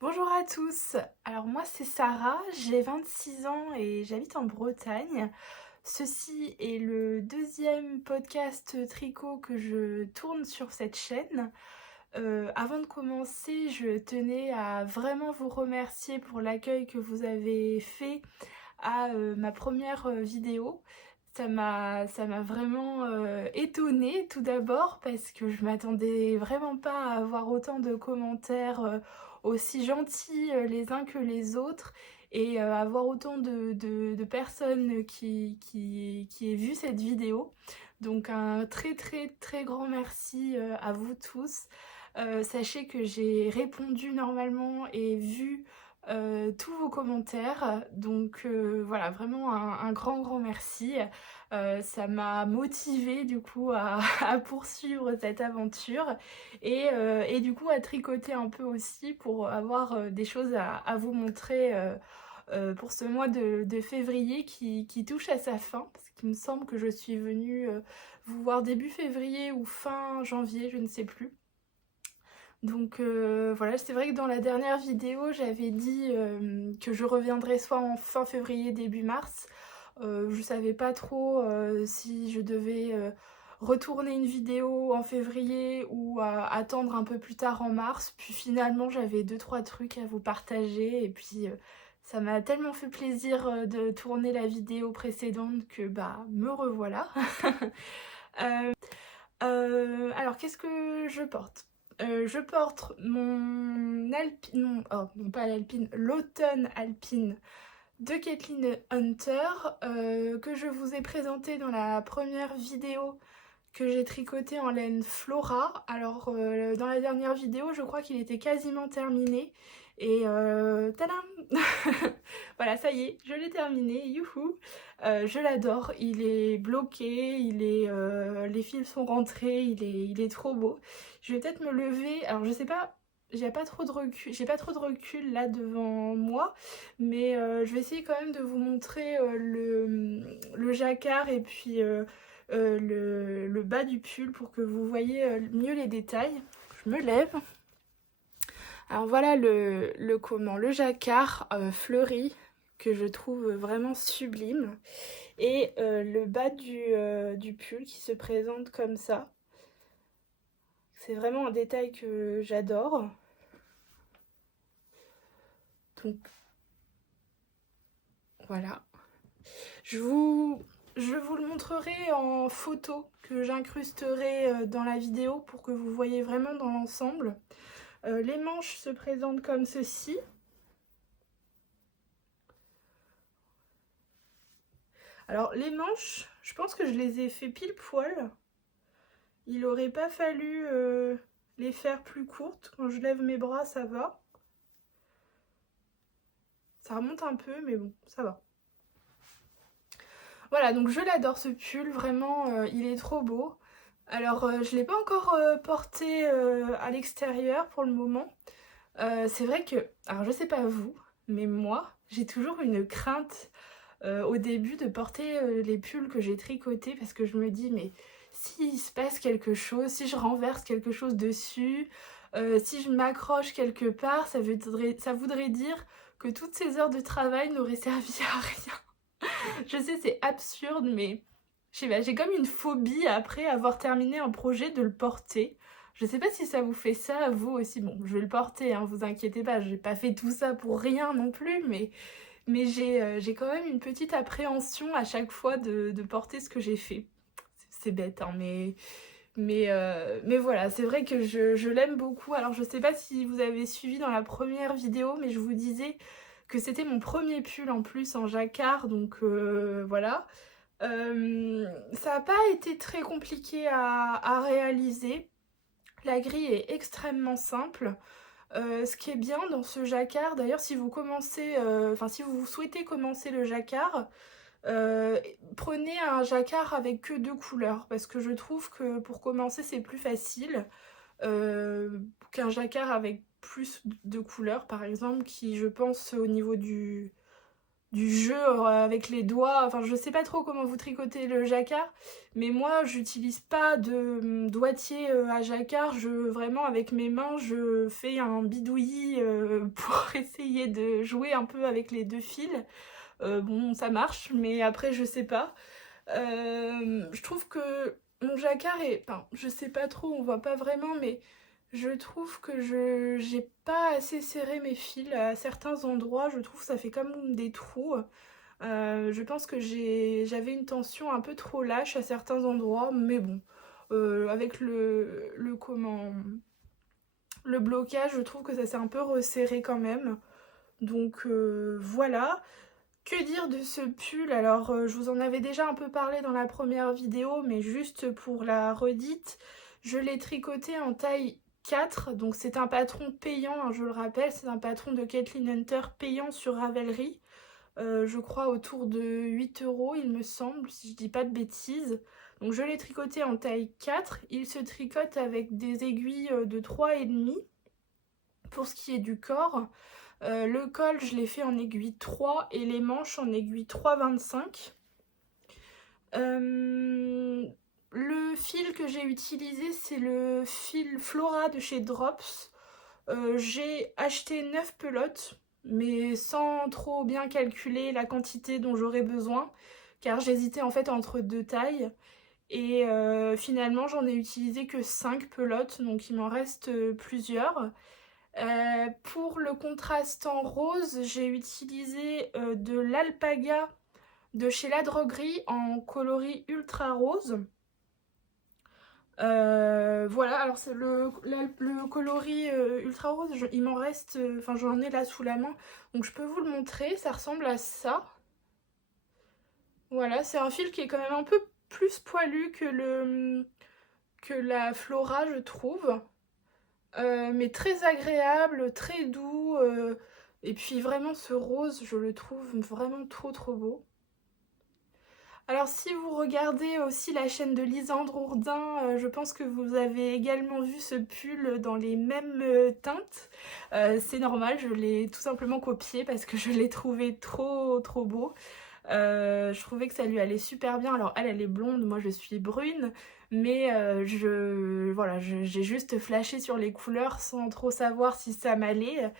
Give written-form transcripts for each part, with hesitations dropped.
Bonjour à tous, alors moi c'est Sarah, j'ai 26 ans et j'habite en Bretagne. Ceci est le deuxième podcast tricot que je tourne sur cette chaîne. Avant de commencer, je tenais à vraiment vous remercier pour l'accueil que vous avez fait à ma première vidéo. Ça m'a vraiment étonnée tout d'abord parce que je m'attendais vraiment pas à avoir autant de commentaires aussi gentils les uns que les autres et avoir autant de personnes qui aient vu cette vidéo. Donc un très très très grand merci à vous tous. Sachez que j'ai répondu normalement et vu tous vos commentaires. Donc voilà, vraiment un grand grand merci. Ça m'a motivée du coup à, à poursuivre cette aventure et du coup à tricoter un peu aussi pour avoir des choses à vous montrer pour ce mois de février qui touche à sa fin, parce qu'il me semble que je suis venue vous voir début février ou fin janvier, je ne sais plus. Donc voilà, c'est vrai que dans la dernière vidéo, j'avais dit que je reviendrais soit en fin février, début mars. Je savais pas trop si je devais retourner une vidéo en février ou attendre un peu plus tard en mars. Puis finalement, j'avais deux trois trucs à vous partager et puis ça m'a tellement fait plaisir de tourner la vidéo précédente que bah me revoilà. Euh, alors, qu'est-ce que je porte? Je porte mon alpine, non pas l'alpine, l'automne alpine de Kathleen Hunter que je vous ai présenté dans la première vidéo que j'ai tricoté en laine Flora. Alors dans la dernière vidéo, je crois qu'il était quasiment terminé et tadam. Voilà, ça y est, je l'ai terminé, youhou. Je l'adore, il est bloqué, les fils sont rentrés, il est trop beau. Je vais peut-être me lever, alors je sais pas, j'ai pas trop de recul là devant moi, mais je vais essayer quand même de vous montrer le jacquard et puis le bas du pull pour que vous voyez mieux les détails. Je me lève. Alors voilà le jacquard fleuri que je trouve vraiment sublime et le bas du pull qui se présente comme ça. C'est vraiment un détail que j'adore. Donc voilà. Je vous, je vous le montrerai en photo que j'incrusterai dans la vidéo pour que vous voyez vraiment dans l'ensemble. Les manches se présentent comme ceci. Alors les manches, je pense que je les ai fait pile poil. Il aurait pas fallu les faire plus courtes. Quand je lève mes bras, ça va. Ça remonte un peu, mais bon, ça va. Voilà, donc je l'adore ce pull, vraiment, il est trop beau. Alors, je ne l'ai pas encore porté à l'extérieur pour le moment. C'est vrai que, alors je sais pas vous, mais moi, j'ai toujours une crainte au début de porter les pulls que j'ai tricotés parce que je me dis, mais s'il se passe quelque chose, si je renverse quelque chose dessus, si je m'accroche quelque part, ça voudrait dire que toutes ces heures de travail n'auraient servi à rien. Je sais, c'est absurde, mais je sais pas, j'ai comme une phobie après avoir terminé un projet de le porter. Je sais pas si ça vous fait ça à vous aussi. Bon, je vais le porter, hein, vous inquiétez pas, j'ai pas fait tout ça pour rien non plus, mais j'ai quand même une petite appréhension à chaque fois de porter ce que j'ai fait. C'est bête, hein, mais voilà, c'est vrai que je l'aime beaucoup. Alors je sais pas si vous avez suivi dans la première vidéo, mais je vous disais que c'était mon premier pull en plus en jacquard, donc voilà. Ça n'a pas été très compliqué à réaliser. La grille est extrêmement simple. Ce qui est bien dans ce jacquard, d'ailleurs si vous commencez, si vous souhaitez commencer le jacquard, prenez un jacquard avec que deux couleurs parce que je trouve que pour commencer c'est plus facile qu'un jacquard avec plus de couleurs par exemple qui je pense au niveau du jeu avec les doigts. Enfin, je sais pas trop comment vous tricotez le jacquard, mais moi, j'utilise pas de doigtier à jacquard. Vraiment, avec mes mains, je fais un bidouillis pour essayer de jouer un peu avec les deux fils. Bon, ça marche, mais après, je sais pas. Je trouve que mon jacquard est... Enfin, je sais pas trop, on voit pas vraiment, mais je trouve que j'ai pas assez serré mes fils à certains endroits. Je trouve que ça fait comme des trous. Je pense que j'avais une tension un peu trop lâche à certains endroits, mais bon, avec le blocage, je trouve que ça s'est un peu resserré quand même. Donc voilà. Que dire de ce pull? Alors, je vous en avais déjà un peu parlé dans la première vidéo, mais juste pour la redite, je l'ai tricoté en taille 4, donc c'est un patron payant, hein, je le rappelle, c'est un patron de Kathleen Hunter payant sur Ravelry. Je crois autour de 8 euros, il me semble, si je dis pas de bêtises. Donc je l'ai tricoté en taille 4. Il se tricote avec des aiguilles de 3,5 pour ce qui est du corps. Le col, je l'ai fait en aiguille 3 et les manches en aiguille 3,25. Le fil que j'ai utilisé, c'est le fil Flora de chez Drops. J'ai acheté 9 pelotes, mais sans trop bien calculer la quantité dont j'aurais besoin, car j'hésitais en fait entre deux tailles. Et finalement, j'en ai utilisé que 5 pelotes, donc il m'en reste plusieurs. Pour le contraste en rose, j'ai utilisé de l'alpaga de chez La Droguerie en coloris ultra rose. Voilà, alors c'est le coloris ultra rose, il m'en reste, enfin j'en ai là sous la main, donc je peux vous le montrer, ça ressemble à ça. Voilà, c'est un fil qui est quand même un peu plus poilu que la Flora, je trouve. Mais très agréable, très doux. Et puis vraiment ce rose, je le trouve vraiment trop beau. Alors si vous regardez aussi la chaîne de Lisandre Ourdin, je pense que vous avez également vu ce pull dans les mêmes teintes. C'est normal, je l'ai tout simplement copié parce que je l'ai trouvé trop beau. Je trouvais que ça lui allait super bien. Alors elle est blonde, moi je suis brune, mais voilà, j'ai juste flashé sur les couleurs sans trop savoir si ça m'allait.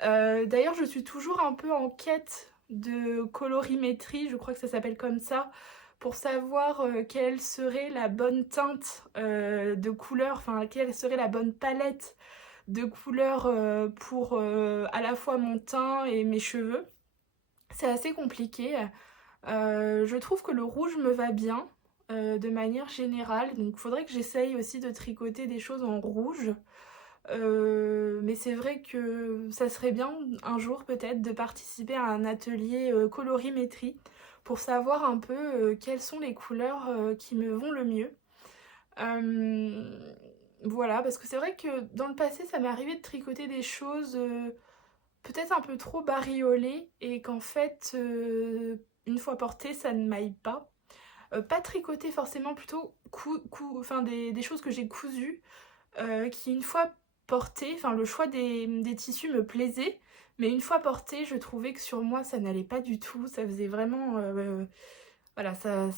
D'ailleurs, je suis toujours un peu en quête de colorimétrie, je crois que ça s'appelle comme ça, pour savoir quelle serait la bonne teinte de couleur, enfin quelle serait la bonne palette de couleurs pour à la fois mon teint et mes cheveux. C'est assez compliqué. Je trouve que le rouge me va bien de manière générale, donc il faudrait que j'essaye aussi de tricoter des choses en rouge. Mais c'est vrai que ça serait bien un jour peut-être de participer à un atelier colorimétrie pour savoir un peu quelles sont les couleurs qui me vont le mieux. Voilà, parce que c'est vrai que dans le passé ça m'est arrivé de tricoter des choses peut-être un peu trop bariolées et qu'en fait une fois portées ça ne m'aille pas. Pas tricoter forcément, plutôt enfin, des choses que j'ai cousues qui une fois portées, enfin le choix des tissus me plaisait, mais une fois portées, je trouvais que sur moi ça n'allait pas du tout, ça faisait vraiment... voilà, ça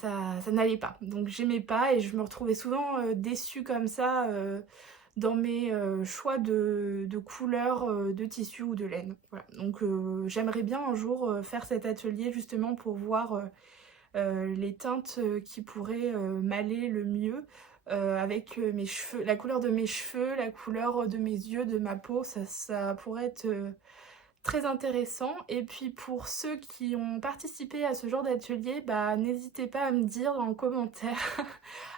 n'allait pas. Donc j'aimais pas et je me retrouvais souvent déçue comme ça dans mes choix de couleurs de tissu ou de laine. Voilà. Donc j'aimerais bien un jour faire cet atelier justement pour voir les teintes qui pourraient m'aller le mieux avec mes cheveux, la couleur de mes cheveux, la couleur de mes yeux, de ma peau, ça pourrait être très intéressant. Et puis pour ceux qui ont participé à ce genre d'atelier, bah n'hésitez pas à me dire en commentaire,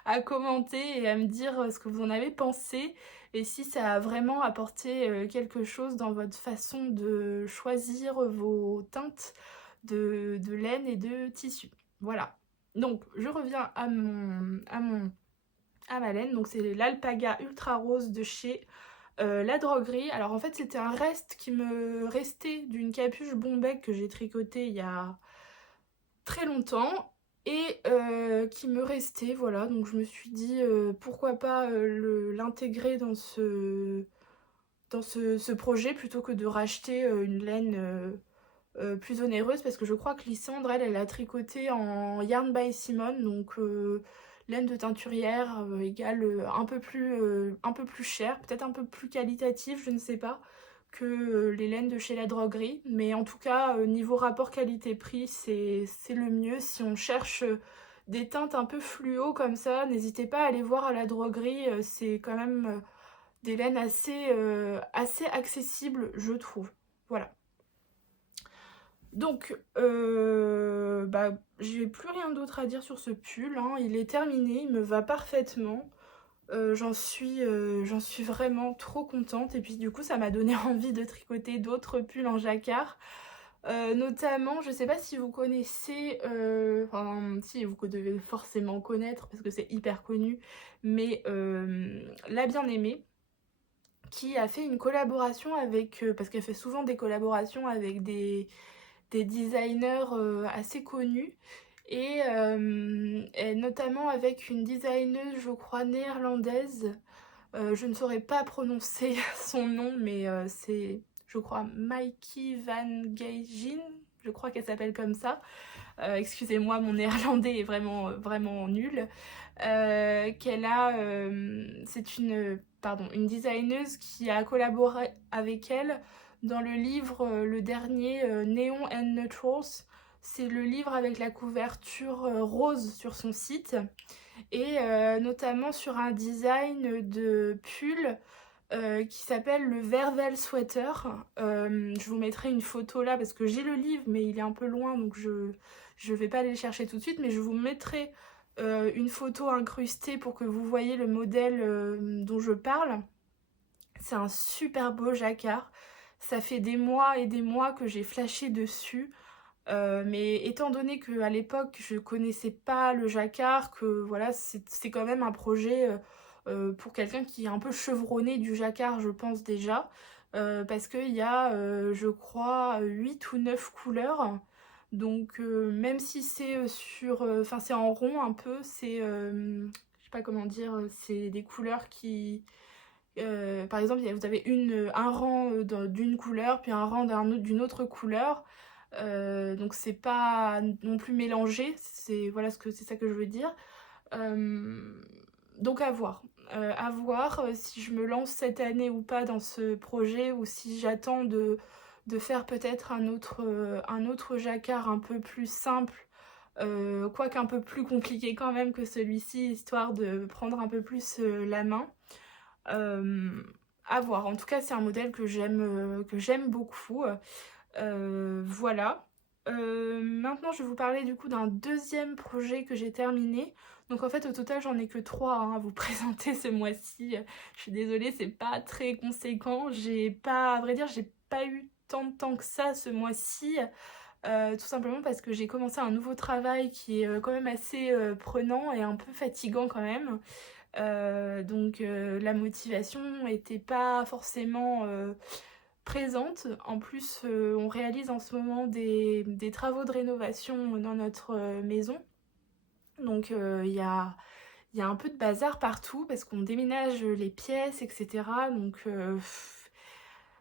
à commenter et à me dire ce que vous en avez pensé et si ça a vraiment apporté quelque chose dans votre façon de choisir vos teintes de laine et de tissu. Voilà. Donc je reviens à ma laine. Donc c'est l'alpaga ultra rose de chez La Droguerie. Alors en fait c'était un reste qui me restait d'une capuche Bombec que j'ai tricotée il y a très longtemps et qui me restait, voilà, donc je me suis dit pourquoi pas l'intégrer dans ce projet plutôt que de racheter une laine plus onéreuse parce que je crois que Lysandre, elle a tricoté en Yarn by Simone, donc laine de teinturière égale un peu plus cher, peut-être un peu plus qualitatif, je ne sais pas, que les laines de chez La Droguerie. Mais en tout cas, niveau rapport qualité-prix, c'est le mieux. Si on cherche des teintes un peu fluo comme ça, n'hésitez pas à aller voir à La Droguerie, c'est quand même des laines assez accessibles, je trouve. Voilà. Donc, j'ai plus rien d'autre à dire sur ce pull, hein. Il est terminé, il me va parfaitement. J'en suis vraiment trop contente. Et puis du coup, ça m'a donné envie de tricoter d'autres pulls en jacquard. Notamment, je sais pas si vous connaissez, enfin si vous devez forcément connaître parce que c'est hyper connu, mais La Bien-Aimée, qui a fait une collaboration avec, parce qu'elle fait souvent des collaborations avec des designers assez connus et notamment avec une designeuse, je crois, néerlandaise. Je ne saurais pas prononcer son nom, mais c'est, je crois, Mikey van Geijin, je crois qu'elle s'appelle comme ça. Excusez-moi, mon néerlandais est vraiment nul. C'est une designeuse qui a collaboré avec elle dans le livre, le dernier, Neon and Neutrals. C'est le livre avec la couverture rose sur son site et notamment sur un design de pull qui s'appelle le Vervel Sweater. Je vous mettrai une photo là parce que j'ai le livre mais il est un peu loin, donc je vais pas aller le chercher tout de suite, mais je vous mettrai une photo incrustée pour que vous voyez le modèle dont je parle. C'est un super beau jacquard. Ça fait des mois et des mois que j'ai flashé dessus. Mais étant donné qu'à l'époque je connaissais pas le jacquard, que voilà, c'est quand même un projet pour quelqu'un qui est un peu chevronné du jacquard, je pense déjà, parce qu'il y a, je crois, 8 ou 9 couleurs. Donc même si c'est enfin c'est en rond un peu, je sais pas comment dire, c'est des couleurs qui par exemple, vous avez un rang d'une couleur, puis un rang d'une autre couleur. Donc c'est pas non plus mélangé, c'est ça que je veux dire. Donc à voir. À voir si je me lance cette année ou pas dans ce projet, ou si j'attends de faire peut-être un autre jacquard un peu plus simple, quoique un peu plus compliqué quand même que celui-ci, histoire de prendre un peu plus la main. À voir. En tout cas, c'est un modèle que j'aime beaucoup. Voilà. Maintenant, je vais vous parler du coup d'un deuxième projet que j'ai terminé. Donc en fait, au total, j'en ai que 3 à vous présenter ce mois-ci. Je suis désolée, c'est pas très conséquent. À vrai dire, j'ai pas eu tant de temps que ça ce mois-ci. Tout simplement parce que j'ai commencé un nouveau travail qui est quand même assez prenant et un peu fatigant quand même. Donc la motivation n'était pas forcément présente. En plus, on réalise en ce moment des travaux de rénovation dans notre maison. Donc il y a un peu de bazar partout parce qu'on déménage les pièces, etc. Donc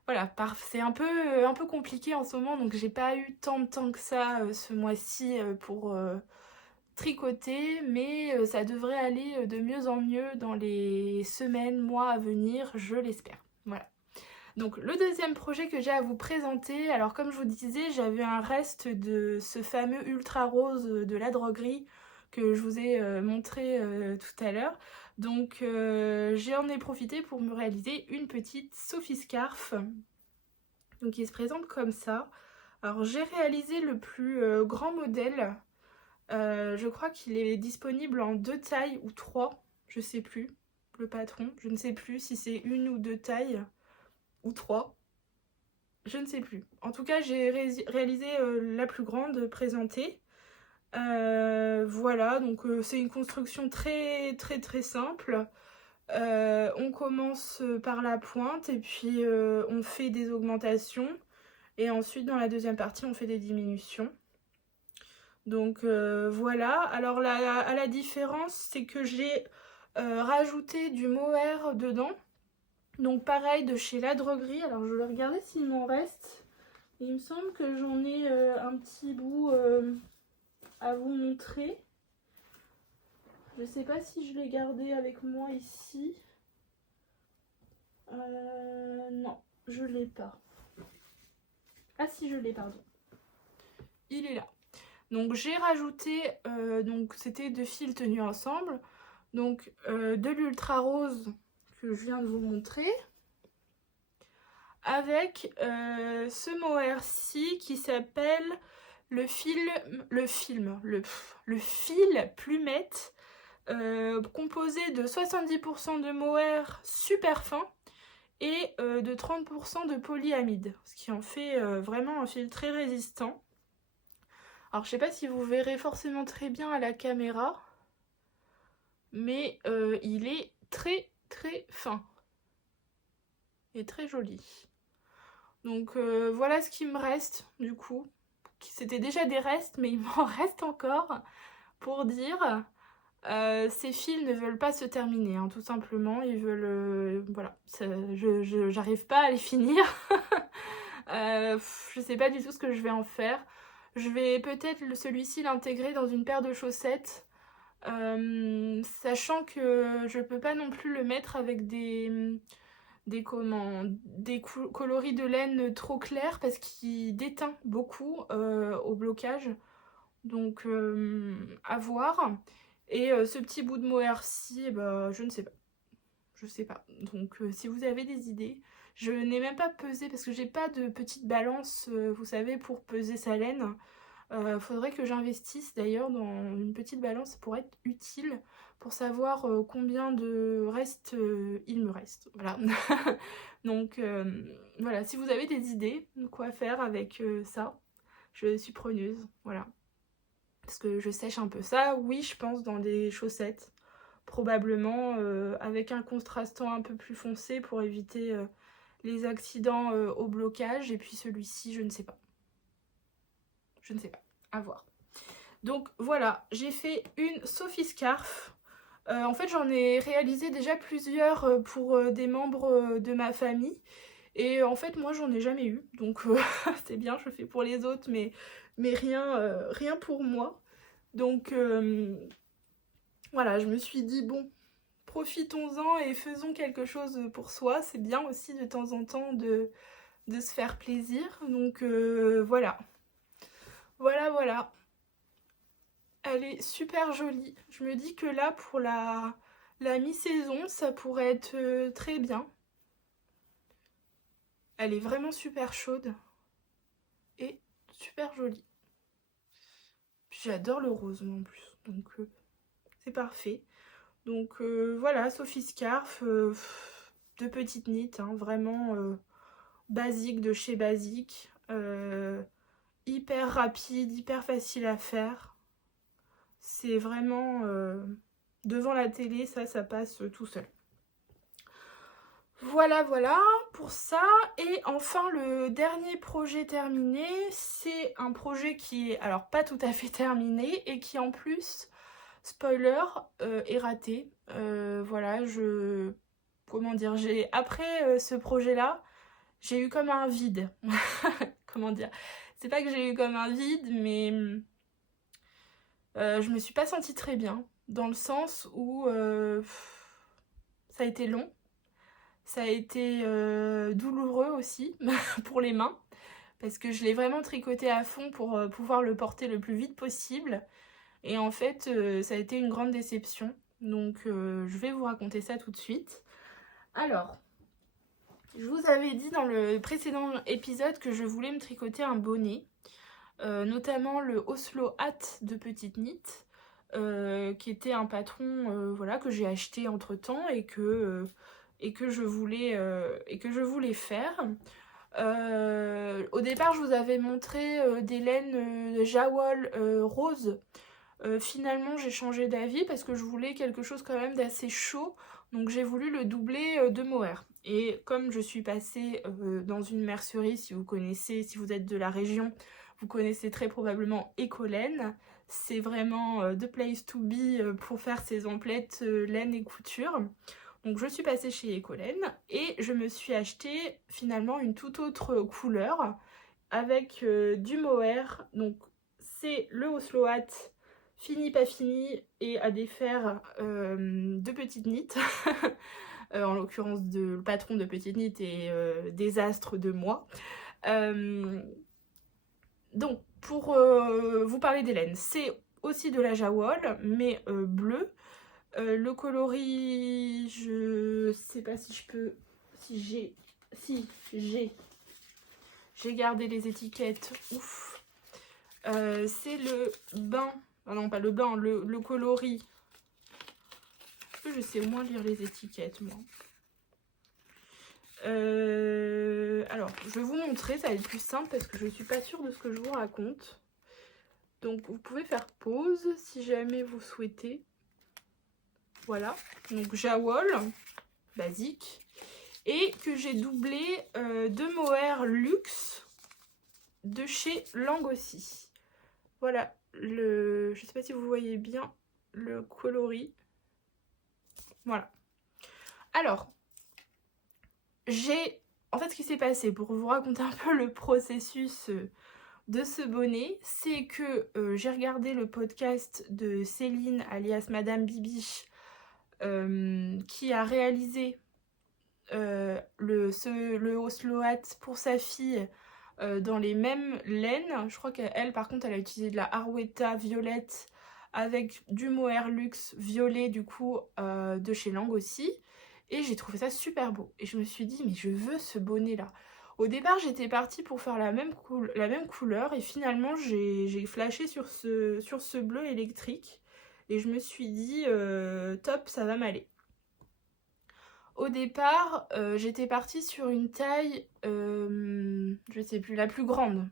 voilà, c'est un peu compliqué en ce moment. Donc j'ai pas eu tant de temps que ça ce mois-ci pour tricoter, mais ça devrait aller de mieux en mieux dans les semaines, mois à venir, je l'espère. Voilà. Donc le deuxième projet que j'ai à vous présenter, alors comme je vous disais, j'avais un reste de ce fameux ultra rose de La Droguerie que je vous ai montré tout à l'heure. Donc j'en ai profité pour me réaliser une petite Sophie Scarf. Donc il se présente comme ça. Alors j'ai réalisé le plus grand modèle. Je crois qu'il est disponible en 2 tailles ou 3, je sais plus, le patron. Je ne sais plus si c'est 1 ou 2 tailles ou 3. Je ne sais plus. En tout cas, j'ai réalisé la plus grande présentée. Voilà, donc c'est une construction très très très simple. On commence par la pointe et puis on fait des augmentations. Et ensuite, dans la deuxième partie, on fait des diminutions. Donc voilà. Alors à la différence, c'est que j'ai rajouté du mohair dedans. Donc pareil de chez La Droguerie. Alors je vais regarder s'il m'en reste. Il me semble que j'en ai un petit bout à vous montrer. Je sais pas si je l'ai gardé avec moi ici. Non, je l'ai pas. Ah si, je l'ai, pardon. Il est là. Donc j'ai rajouté, donc c'était 2 fils tenus ensemble. Donc de l'ultra rose que je viens de vous montrer. Avec ce mohair-ci qui s'appelle le fil plumette, composé de 70% de mohair super fin et de 30% de polyamide, ce qui en fait vraiment un fil très résistant. Alors je sais pas si vous verrez forcément très bien à la caméra, mais il est très très fin et très joli. Donc voilà ce qui me reste du coup. C'était déjà des restes, mais il m'en reste encore pour dire. Ces fils ne veulent pas se terminer, hein, tout simplement. Ils veulent... voilà, j'arrive pas à les finir. Je sais pas du tout ce que je vais en faire. Je vais peut-être celui-ci l'intégrer dans une paire de chaussettes. Sachant que je peux pas non plus le mettre avec des coloris de laine trop clairs parce qu'il déteint beaucoup au blocage. Donc à voir. Et ce petit bout de mohair-ci, bah, je ne sais pas. Je sais pas. Donc si vous avez des idées, je n'ai même pas pesé parce que j'ai pas de petite balance, vous savez, pour peser sa laine. Faudrait que j'investisse d'ailleurs dans une petite balance pour être utile, pour savoir combien de reste il me reste. Voilà. Donc voilà, si vous avez des idées de quoi faire avec ça, je suis preneuse. Voilà. Parce que je sèche un peu ça, oui, je pense dans des chaussettes. Probablement avec un contrastant un peu plus foncé pour éviter les accidents au blocage. Et puis celui-ci, je ne sais pas. Je ne sais pas. À voir. Donc voilà, j'ai fait une Sophie Scarf. En fait, j'en ai réalisé déjà plusieurs pour des membres de ma famille. Et en fait, moi, j'en ai jamais eu. Donc c'est bien, je fais pour les autres, mais rien pour moi. Donc voilà, je me suis dit, bon, profitons-en et faisons quelque chose pour soi. C'est bien aussi de temps en temps de se faire plaisir. Donc voilà. Voilà. Elle est super jolie. Je me dis que là, pour la mi-saison, ça pourrait être très bien. Elle est vraiment super chaude et super jolie. Puis j'adore le rose, moi, en plus. Donc c'est parfait. Donc voilà, Sophie Scarf, de petites knits, hein, vraiment basique de chez Basique. Hyper rapide, hyper facile à faire. C'est vraiment devant la télé, ça passe tout seul. Voilà pour ça. Et enfin, le dernier projet terminé, c'est un projet qui est alors pas tout à fait terminé et qui en plus, spoiler, est raté. Voilà, comment dire, après ce projet-là, j'ai eu comme un vide. Comment dire? C'est pas que j'ai eu comme un vide, mais je me suis pas sentie très bien. Dans le sens où ça a été long. Ça a été douloureux aussi pour les mains. Parce que je l'ai vraiment tricoté à fond pour pouvoir le porter le plus vite possible. Et en fait, ça a été une grande déception. Donc je vais vous raconter ça tout de suite. Alors, je vous avais dit dans le précédent épisode que je voulais me tricoter un bonnet. Notamment le Oslo Hat de Petite Knit. Qui était un patron voilà, que j'ai acheté entre temps et que je voulais faire. Au départ, je vous avais montré des laines Jawol rose. Finalement, j'ai changé d'avis parce que je voulais quelque chose quand même d'assez chaud. Donc j'ai voulu le doubler de mohair. Et comme je suis passée dans une mercerie, si vous connaissez, si vous êtes de la région, vous connaissez très probablement Écolène. C'est vraiment the place to be pour faire ces emplettes laine et couture. Donc je suis passée chez Écolène et je me suis acheté finalement une toute autre couleur avec du mohair. Donc c'est le Oslo Hat fini pas fini et à défaire de petites nids. En l'occurrence le patron de Petite Knit et Désastre de moi. Donc pour vous parler des laines, c'est aussi de la jawol mais bleu. Le coloris, je sais pas si je peux, si j'ai gardé les étiquettes, ouf. C'est le bain, ah non pas le bain, le coloris. Est-ce que je sais au moins lire les étiquettes moi? Alors, je vais vous montrer, ça va être plus simple parce que je ne suis pas sûre de ce que je vous raconte. Donc, vous pouvez faire pause si jamais vous souhaitez. Voilà, donc jawol, basique. Et que j'ai doublé de mohair luxe de chez Langossi. Voilà, je ne sais pas si vous voyez bien le coloris. Voilà. Alors, en fait, ce qui s'est passé, pour vous raconter un peu le processus de ce bonnet, c'est que j'ai regardé le podcast de Céline, alias Madame Bibiche, qui a réalisé le Oslo Hat pour sa fille dans les mêmes laines. Je crois qu'elle, par contre, elle a utilisé de la Harwetta violette avec du mohair luxe violet, du coup, de chez Lang aussi. Et j'ai trouvé ça super beau. Et je me suis dit, mais je veux ce bonnet-là. Au départ, j'étais partie pour faire la même couleur. Et finalement, j'ai flashé sur ce bleu électrique. Et je me suis dit, top, ça va m'aller. Au départ, j'étais partie sur une taille, je sais plus, la plus grande.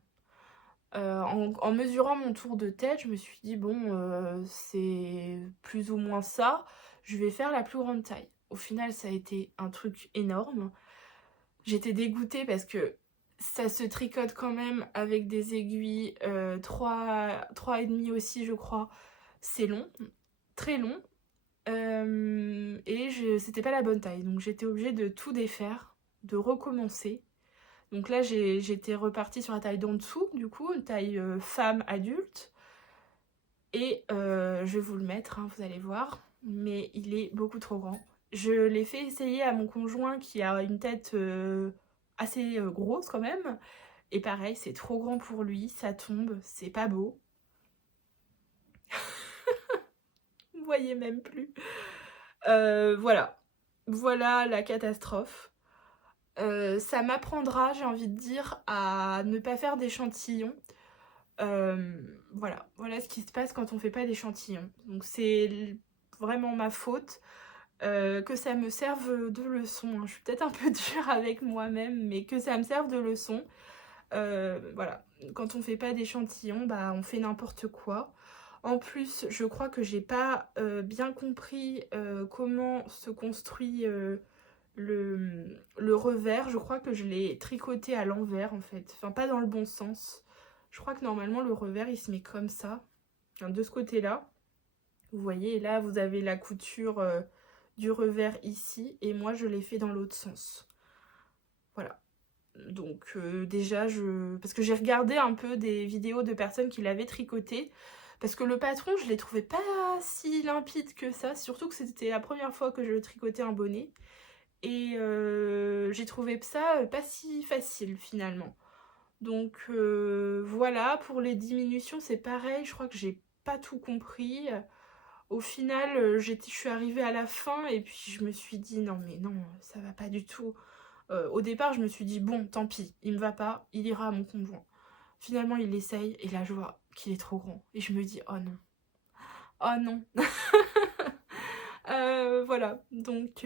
En mesurant mon tour de tête, je me suis dit, bon, c'est plus ou moins ça. Je vais faire la plus grande taille. Au final, ça a été un truc énorme. J'étais dégoûtée parce que ça se tricote quand même avec des aiguilles 3,5 aussi, je crois. C'est long, très long. Et c'était pas la bonne taille. Donc j'étais obligée de tout défaire, de recommencer. Donc là, j'étais repartie sur la taille d'en dessous, du coup, une taille femme adulte. Et je vais vous le mettre, hein, vous allez voir. Mais il est beaucoup trop grand. Je l'ai fait essayer à mon conjoint qui a une tête assez grosse quand même. Et pareil, c'est trop grand pour lui, ça tombe, c'est pas beau. Vous voyez même plus. Voilà. Voilà la catastrophe. Ça m'apprendra, j'ai envie de dire, à ne pas faire d'échantillons. Voilà ce qui se passe quand on fait pas d'échantillons. Donc c'est vraiment ma faute. Que ça me serve de leçon. Je suis peut-être un peu dure avec moi-même, mais que ça me serve de leçon. Voilà, quand on fait pas d'échantillons, bah on fait n'importe quoi. En plus, je crois que j'ai pas bien compris comment se construit le revers. Je crois que je l'ai tricoté à l'envers en fait, enfin pas dans le bon sens. Je crois que normalement le revers il se met comme ça, enfin, de ce côté là. Vous voyez, et là vous avez la couture du revers ici, et moi je l'ai fait dans l'autre sens. Voilà. Donc déjà, parce que j'ai regardé un peu des vidéos de personnes qui l'avaient tricoté, parce que le patron, je l'ai trouvé pas si limpide que ça, surtout que c'était la première fois que je tricotais un bonnet. Et j'ai trouvé ça pas si facile finalement. Donc voilà, pour les diminutions c'est pareil, je crois que j'ai pas tout compris. Au final, je suis arrivée à la fin et puis je me suis dit non mais non, ça va pas du tout. Au départ je me suis dit bon tant pis, il me va pas, il ira à mon conjoint. Finalement il l'essaye et là je vois qu'il est trop grand. Et je me dis oh non, oh non. Voilà, donc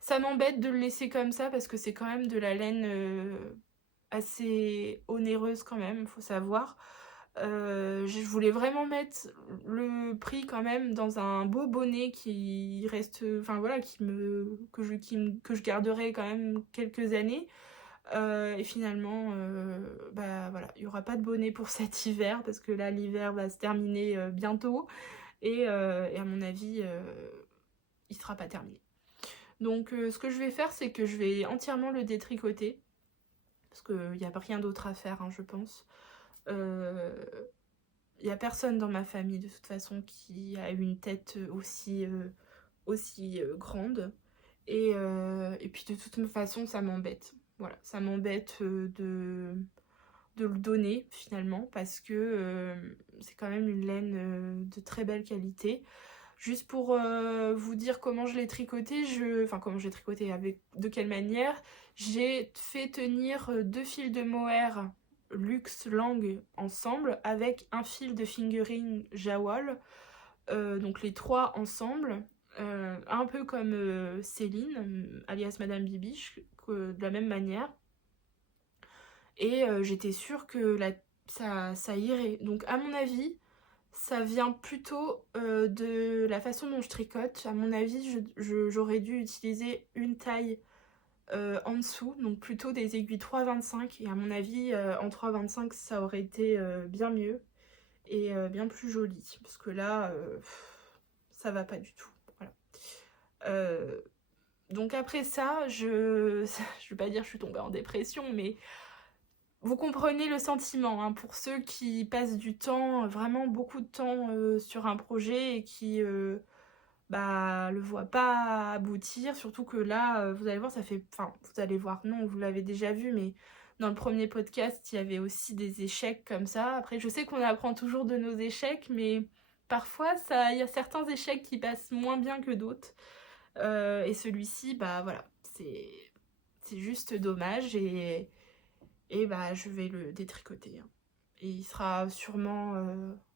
ça m'embête de le laisser comme ça parce que c'est quand même de la laine assez onéreuse quand même, faut savoir. Je voulais vraiment mettre le prix quand même dans un beau bonnet qui reste, enfin voilà, que je garderai quand même quelques années. Et finalement, bah voilà, il n'y aura pas de bonnet pour cet hiver parce que là l'hiver va se terminer bientôt et à mon avis il sera pas terminé. Donc ce que je vais faire c'est que je vais entièrement le détricoter parce qu'il n'y a rien d'autre à faire, hein, je pense. Il n'y a personne dans ma famille de toute façon qui a une tête aussi grande. Et puis de toute façon, ça m'embête. Voilà, ça m'embête de le donner finalement parce que c'est quand même une laine de très belle qualité. Juste pour vous dire comment je l'ai tricoté, enfin comment j'ai tricoté, de quelle manière, j'ai fait tenir 2 fils de mohair luxe langue ensemble avec un fil de fingering jawal, donc les 3 ensemble, un peu comme Céline, alias Madame Bibiche, de la même manière. Et j'étais sûre que ça irait. Donc à mon avis, ça vient plutôt de la façon dont je tricote. À mon avis, j'aurais dû utiliser une taille en dessous, donc plutôt des aiguilles 3,25. Et à mon avis, en 3,25, ça aurait été bien mieux et bien plus joli. Parce que là, ça va pas du tout. Voilà. Donc après ça, je vais pas dire que je suis tombée en dépression, mais vous comprenez le sentiment, hein, pour ceux qui passent du temps, vraiment beaucoup de temps sur un projet et qui le voient pas aboutir. Surtout que là, vous allez voir, enfin, vous allez voir, non, vous l'avez déjà vu, mais dans le premier podcast, il y avait aussi des échecs comme ça. Après, je sais qu'on apprend toujours de nos échecs, mais parfois, il y a certains échecs qui passent moins bien que d'autres. Et celui-ci, voilà, c'est juste dommage et je vais le détricoter, hein. Et il sera sûrement...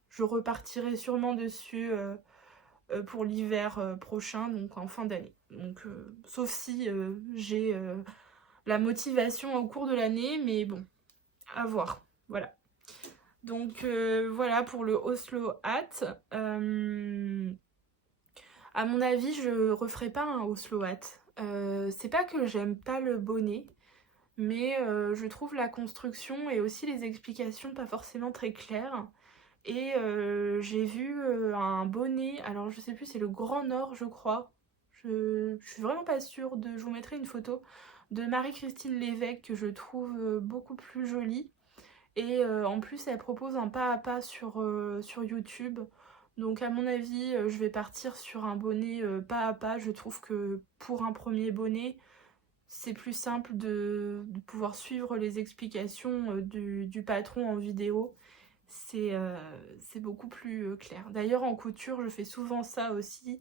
je repartirai sûrement dessus pour l'hiver prochain, donc en fin d'année. Donc, sauf si j'ai la motivation au cours de l'année, mais bon, à voir. Voilà. Donc voilà pour le Oslo Hat. À mon avis, je referai pas un Oslo Hat. C'est pas que j'aime pas le bonnet, mais je trouve la construction et aussi les explications pas forcément très claires. Et j'ai vu un bonnet, alors je sais plus, c'est le Grand Nord, je crois. Je suis vraiment pas sûre je vous mettrai une photo de Marie-Christine Lévesque que je trouve beaucoup plus jolie. Et en plus, elle propose un pas à pas sur YouTube. Donc à mon avis, je vais partir sur un bonnet pas à pas. Je trouve que pour un premier bonnet, c'est plus simple de pouvoir suivre les explications du patron en vidéo. C'est beaucoup plus clair. D'ailleurs, en couture, je fais souvent ça aussi.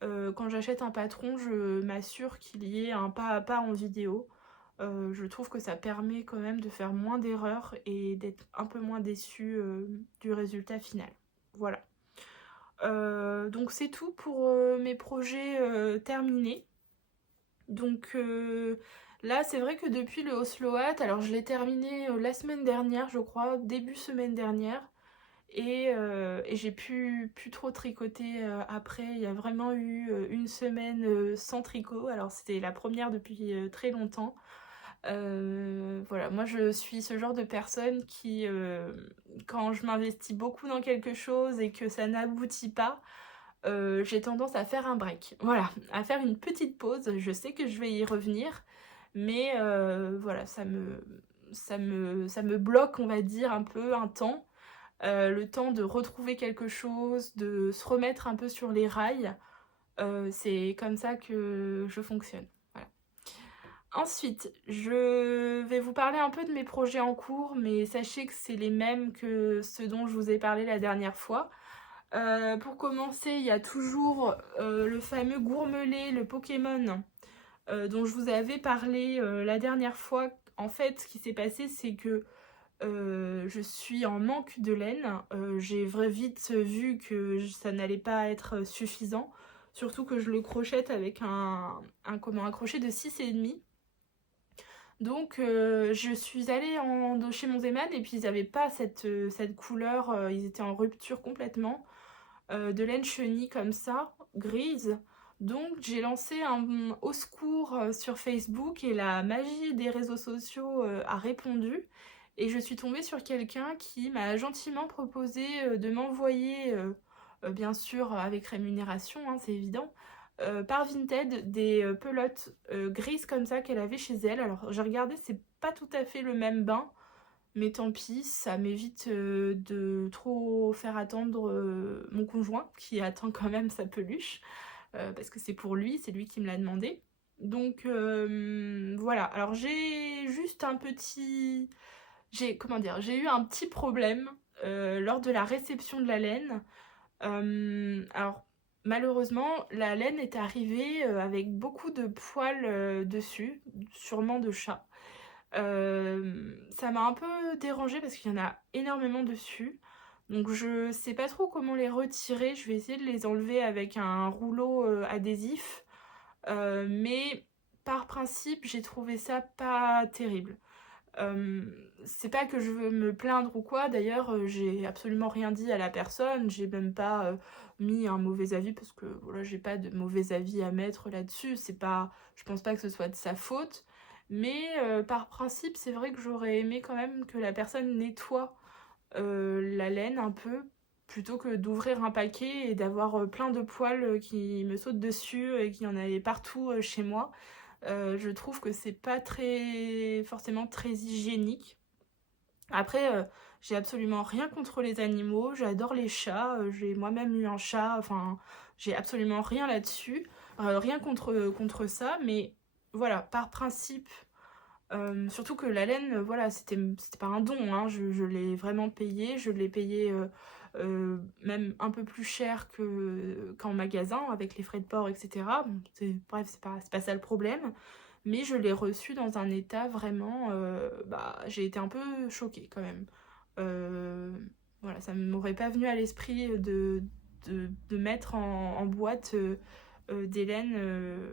Quand j'achète un patron, je m'assure qu'il y ait un pas à pas en vidéo. Je trouve que ça permet quand même de faire moins d'erreurs et d'être un peu moins déçu du résultat final. Voilà. Donc c'est tout pour mes projets terminés. Donc là, c'est vrai que depuis le Oslo Hat, alors je l'ai terminé la semaine dernière, je crois, début semaine dernière. Et j'ai plus trop tricoter après. Il y a vraiment eu une semaine sans tricot. Alors c'était la première depuis très longtemps. Voilà, moi je suis ce genre de personne qui, quand je m'investis beaucoup dans quelque chose et que ça n'aboutit pas, j'ai tendance à faire un break. Voilà, à faire une petite pause. Je sais que je vais y revenir, mais voilà, ça me bloque, on va dire, un peu un temps. Le temps de retrouver quelque chose, de se remettre un peu sur les rails. C'est comme ça que je fonctionne. Voilà. Ensuite, je vais vous parler un peu de mes projets en cours, mais sachez que c'est les mêmes que ceux dont je vous ai parlé la dernière fois. Pour commencer, il y a toujours le fameux Gourmelet, le Pokémon, dont je vous avais parlé la dernière fois. En fait, ce qui s'est passé, c'est que je suis en manque de laine. J'ai vite vu que ça n'allait pas être suffisant. Surtout que je le crochette avec un crochet de 6,5. Donc je suis allée chez Monzeman et puis ils n'avaient pas cette couleur. Ils étaient en rupture complètement. De laine chenille comme ça, grise. Donc j'ai lancé un au secours sur Facebook et la magie des réseaux sociaux a répondu. Et je suis tombée sur quelqu'un qui m'a gentiment proposé de m'envoyer, bien sûr avec rémunération, hein, c'est évident, par Vinted des pelotes grises comme ça qu'elle avait chez elle. Alors j'ai regardé, c'est pas tout à fait le même bain, mais tant pis, ça m'évite de trop faire attendre mon conjoint qui attend quand même sa peluche, parce que c'est pour lui, c'est lui qui me l'a demandé. Donc voilà, alors j'ai juste un petit... j'ai eu un petit problème lors de la réception de la laine. Alors malheureusement, la laine est arrivée avec beaucoup de poils dessus, sûrement de chat. Ça m'a un peu dérangée parce qu'il y en a énormément dessus. Donc je sais pas trop comment les retirer. Je vais essayer de les enlever avec un rouleau adhésif. Mais par principe, j'ai trouvé ça pas terrible. C'est pas que je veux me plaindre ou quoi, d'ailleurs j'ai absolument rien dit à la personne, j'ai même pas mis un mauvais avis parce que voilà, j'ai pas de mauvais avis à mettre là-dessus, c'est pas, je pense pas que ce soit de sa faute, mais par principe c'est vrai que j'aurais aimé quand même que la personne nettoie la laine un peu plutôt que d'ouvrir un paquet et d'avoir plein de poils qui me sautent dessus et qui en avaient partout chez moi. Je trouve que c'est pas forcément très hygiénique. Après, j'ai absolument rien contre les animaux, j'adore les chats, j'ai moi-même eu un chat, enfin, j'ai absolument rien là-dessus, rien contre ça, mais voilà, par principe, surtout que la laine, voilà, c'était pas un don, hein, je l'ai vraiment payé, je l'ai payé même un peu plus cher qu'en magasin, avec les frais de port, etc. Bon, bref, c'est pas ça le problème, mais je l'ai reçu dans un état vraiment... bah, j'ai été un peu choquée quand même. Euh, voilà, ça ne m'aurait pas venu à l'esprit de mettre en boîte des laines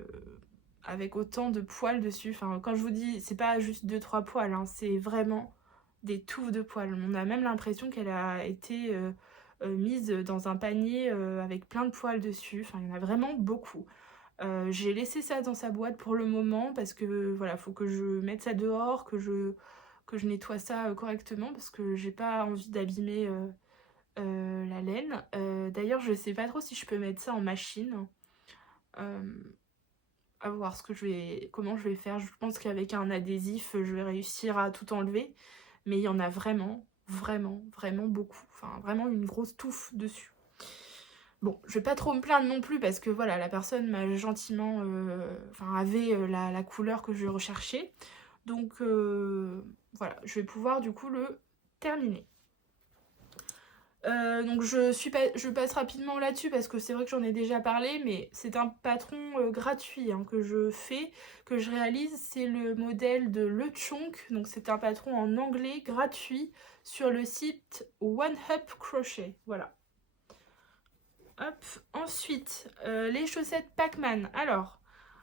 avec autant de poils dessus. Enfin, quand je vous dis, c'est pas juste 2-3 poils, hein, c'est vraiment des touffes de poils. On a même l'impression qu'elle a été mise dans un panier avec plein de poils dessus. Enfin, il y en a vraiment beaucoup. J'ai laissé ça dans sa boîte pour le moment parce que voilà, faut que je mette ça dehors, que je nettoie ça correctement parce que j'ai pas envie d'abîmer la laine. D'ailleurs, je sais pas trop si je peux mettre ça en machine. Euh, à voir comment je vais faire. Je pense qu'avec un adhésif, je vais réussir à tout enlever. Mais il y en a vraiment, vraiment, vraiment beaucoup. Enfin, vraiment une grosse touffe dessus. Bon, je vais pas trop me plaindre non plus parce que voilà, la personne m'a gentiment... enfin, avait la couleur que je recherchais. Donc voilà, je vais pouvoir du coup le terminer. Donc je passe rapidement là-dessus parce que c'est vrai que j'en ai déjà parlé, mais c'est un patron gratuit hein, que je fais, que je réalise. C'est le modèle de Lechonk, donc c'est un patron en anglais gratuit sur le site One Up Crochet. Voilà. Hop. Ensuite, les chaussettes Pac-Man. Alors,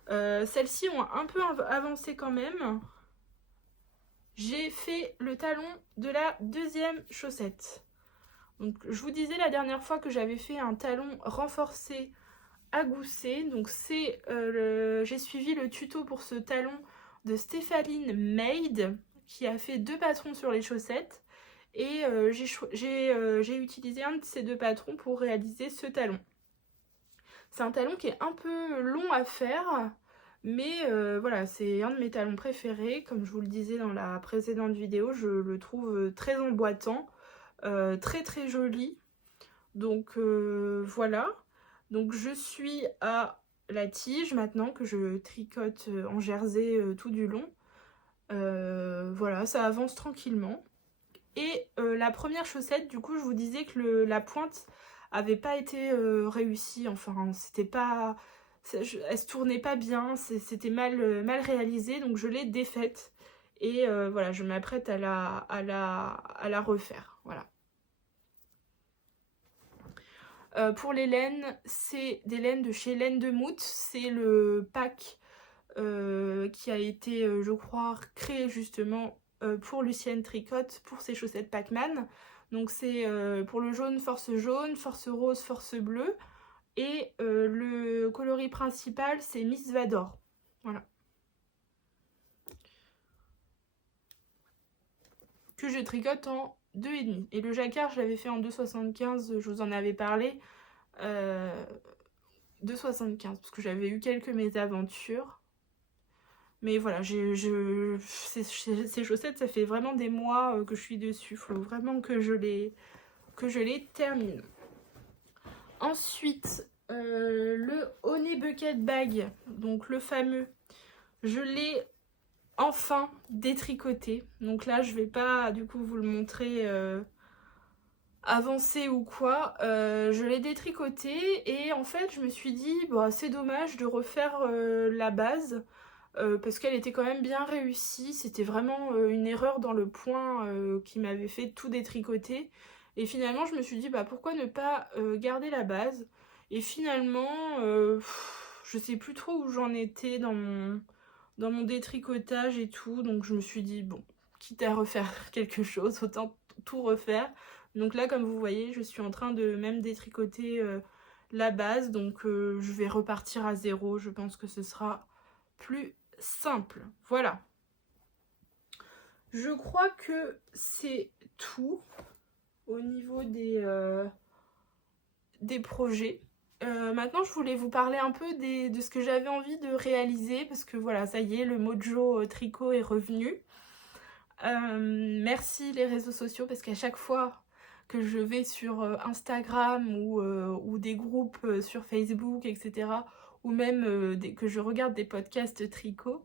celles-ci ont un peu avancé quand même. J'ai fait le talon de la deuxième chaussette. Donc, je vous disais la dernière fois que j'avais fait un talon renforcé à gousset. Donc, j'ai suivi le tuto pour ce talon de Stéphanie Maid qui a fait 2 patrons sur les chaussettes. Et j'ai utilisé un de ces 2 patrons pour réaliser ce talon. C'est un talon qui est un peu long à faire, mais voilà, c'est un de mes talons préférés. Comme je vous le disais dans la précédente vidéo, je le trouve très emboîtant, très très joli. Donc voilà, donc je suis à la tige maintenant que je tricote en jersey tout du long. Voilà, ça avance tranquillement. Et la première chaussette, du coup, je vous disais que la pointe avait pas été réussie. Enfin, c'était pas... Elle se tournait pas bien, c'était mal réalisé, donc je l'ai défaite. Et voilà, je m'apprête à la refaire. Voilà. Pour les laines, c'est des laines de chez Laine de Mout. C'est le pack qui a été, je crois, créé justement pour Lucienne Tricotte, pour ses chaussettes Pac-Man. Donc c'est pour le jaune, force rose, force bleue. Et le coloris principal, c'est Miss Vador. Voilà. Que je tricote en 2,5. Et le jacquard, je l'avais fait en 2,75, je vous en avais parlé. 2,75 parce que j'avais eu quelques mésaventures. Mais voilà, ces chaussettes, ça fait vraiment des mois que je suis dessus. Faut vraiment que je les termine. Ensuite, le Honey Bucket Bag, donc le fameux, je l'ai enfin détricoté. Donc là, je vais pas du coup vous le montrer avancé ou quoi. Je l'ai détricoté et en fait, je me suis dit, bah, c'est dommage de refaire la base. Parce qu'elle était quand même bien réussie, c'était vraiment une erreur dans le point qui m'avait fait tout détricoter. Et finalement, je me suis dit, bah pourquoi ne pas garder la base. Et finalement, je sais plus trop où j'en étais dans mon détricotage et tout. Donc je me suis dit, bon, quitte à refaire quelque chose, autant tout refaire. Donc là, comme vous voyez, je suis en train de même détricoter la base. Donc je vais repartir à zéro. Je pense que ce sera plus simple. Voilà. Je crois que c'est tout au niveau des projets. Maintenant, je voulais vous parler un peu de ce que j'avais envie de réaliser parce que voilà, ça y est, le mojo tricot est revenu. Merci les réseaux sociaux parce qu'à chaque fois que je vais sur Instagram ou des groupes sur Facebook, etc., ou même que je regarde des podcasts tricot,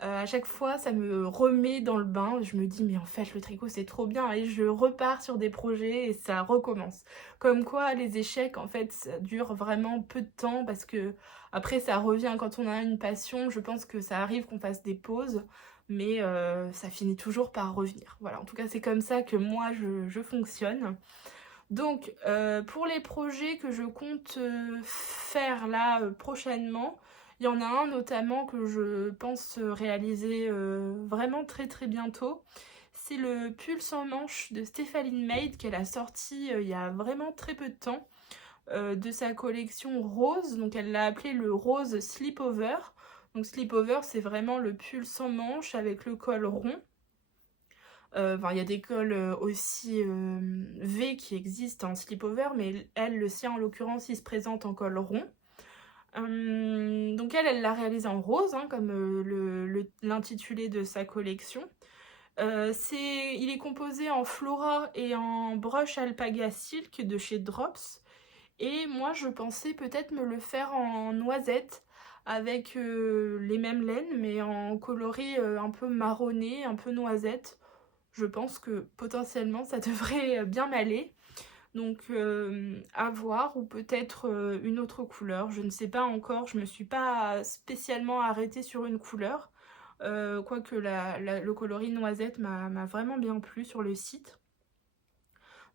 à chaque fois ça me remet dans le bain. Je me dis mais en fait le tricot c'est trop bien et je repars sur des projets et ça recommence. Comme quoi les échecs en fait ça dure vraiment peu de temps parce que après ça revient quand on a une passion. Je pense que ça arrive qu'on fasse des pauses mais ça finit toujours par revenir. Voilà, en tout cas c'est comme ça que moi je fonctionne. Donc pour les projets que je compte faire là prochainement, il y en a un notamment que je pense réaliser vraiment très très bientôt. C'est le pull sans manches de Stephanie Maid qu'elle a sorti il y a vraiment très peu de temps de sa collection rose. Donc elle l'a appelé le rose slipover. Donc slipover c'est vraiment le pull sans manches avec le col rond. Il y a des cols aussi V qui existent en slipover, mais elle, le sien en l'occurrence, il se présente en col rond. Donc elle l'a réalisé en rose, hein, comme l'intitulé de sa collection. Il est composé en Flora et en brush alpaga silk de chez Drops. Et moi, je pensais peut-être me le faire en noisette avec les mêmes laines, mais en coloris un peu marronné, un peu noisette. Je pense que potentiellement ça devrait bien m'aller. Donc à voir, ou peut-être une autre couleur, je ne sais pas encore, je me suis pas spécialement arrêtée sur une couleur. Quoique le coloris noisette m'a vraiment bien plu sur le site.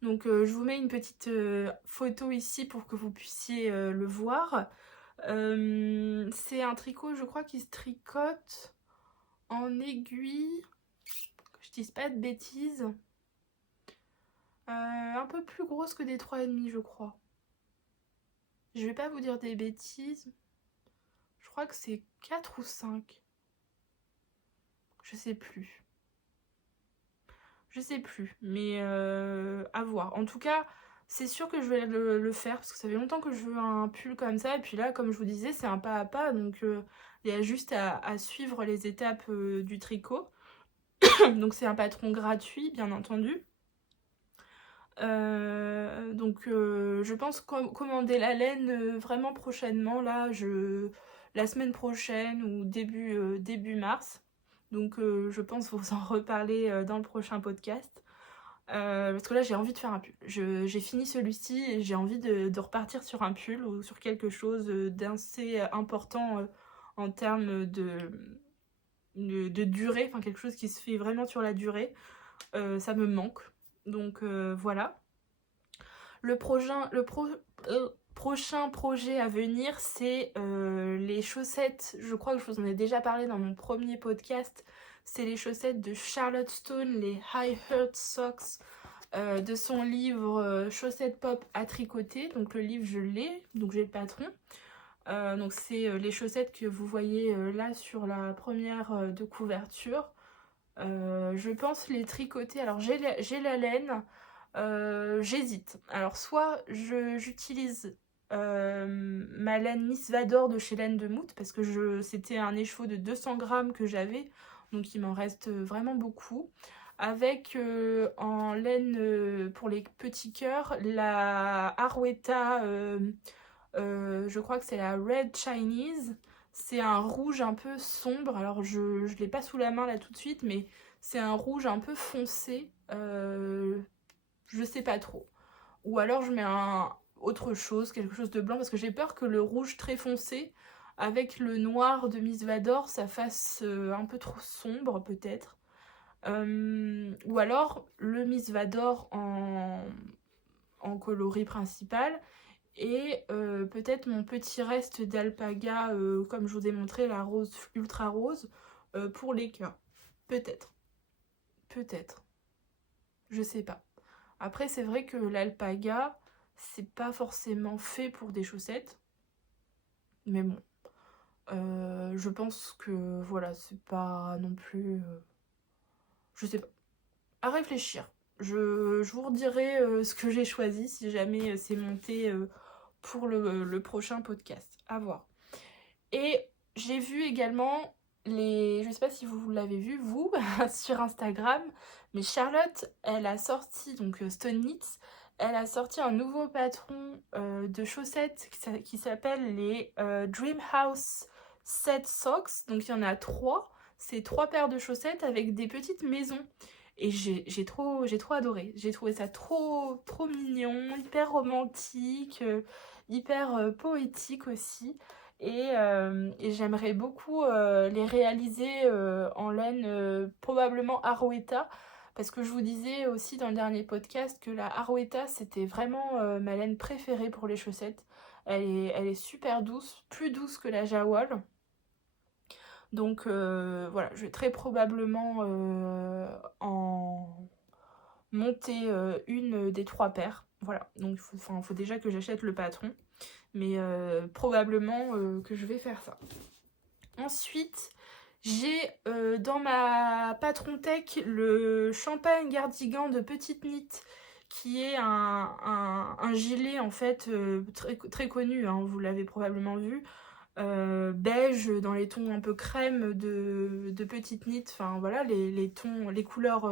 Donc je vous mets une petite photo ici pour que vous puissiez le voir. C'est un tricot, je crois, qui se tricote en aiguille, que je dise pas de bêtises. Un peu plus grosse que des 3,5 je crois. Je vais pas vous dire des bêtises. Je crois que c'est 4 ou 5. Je sais plus. Je sais plus, mais à voir. En tout cas, c'est sûr que je vais le faire parce que ça fait longtemps que je veux un pull comme ça. Et puis là, comme je vous disais, c'est un pas à pas. Donc il y a juste à suivre les étapes du tricot. Donc c'est un patron gratuit, bien entendu. Donc je pense commander la laine vraiment prochainement, là, la semaine prochaine ou début mars. Donc je pense vous en reparler dans le prochain podcast. Parce que là j'ai envie de faire un pull. J'ai fini celui-ci et j'ai envie de repartir sur un pull ou sur quelque chose d'assez important en termes de durée, enfin quelque chose qui se fait vraiment sur la durée. Ça me manque. Donc voilà. Le prochain projet à venir, c'est les chaussettes. Je crois que je vous en ai déjà parlé dans mon premier podcast. C'est les chaussettes de Charlotte Stone, les High Heart Socks de son livre Chaussettes Pop à tricoter. Donc le livre, je l'ai, donc j'ai le patron. Donc c'est les chaussettes que vous voyez là sur la première de couverture. Je pense les tricoter. Alors j'ai la laine. J'hésite. Alors soit j'utilise ma laine Miss Vador de chez Laine de Mout, parce que c'était un écheveau de 200 grammes que j'avais, donc il m'en reste vraiment beaucoup. Avec en laine pour les petits cœurs, la Arwetta, je crois que c'est la Red Chinese. C'est un rouge un peu sombre, alors je l'ai pas sous la main là tout de suite, mais c'est un rouge un peu foncé, je sais pas trop. Ou alors je mets autre chose, quelque chose de blanc, parce que j'ai peur que le rouge très foncé avec le noir de Miss Vador, ça fasse un peu trop sombre peut-être. Ou alors le Miss Vador en coloris principal et peut-être mon petit reste d'alpaga, comme je vous ai montré, la rose ultra rose, pour les cœurs. Peut-être. Peut-être. Je sais pas. Après, c'est vrai que l'alpaga, c'est pas forcément fait pour des chaussettes. Mais bon. Je pense que voilà, c'est pas non plus. Je sais pas. À réfléchir. Je vous redirai ce que j'ai choisi si jamais c'est monté pour le prochain podcast. À voir. Et j'ai vu également je sais pas si vous l'avez vu, vous, sur Instagram, mais Charlotte, elle a sorti, donc Stone Knits, elle a sorti un nouveau patron de chaussettes qui s'appelle les Dream House Set Socks. Donc il y en a 3. C'est 3 paires de chaussettes avec des petites maisons. Et j'ai trop adoré. J'ai trouvé ça trop mignon, hyper romantique, hyper poétique aussi. Et j'aimerais beaucoup les réaliser en laine probablement Arwetta, parce que je vous disais aussi dans le dernier podcast que la Arwetta c'était vraiment ma laine préférée pour les chaussettes. Elle est super douce, plus douce que la Jawol. Donc voilà, je vais très probablement en monter une des 3 paires. Voilà, donc il faut déjà que j'achète le patron. Mais probablement que je vais faire ça. Ensuite, j'ai dans ma Patron Tech le Champagne Cardigan de Petite Knit, qui est un gilet en fait très connu, hein, vous l'avez probablement vu. Beige dans les tons un peu crème de Petite Knit, enfin voilà les tons, les couleurs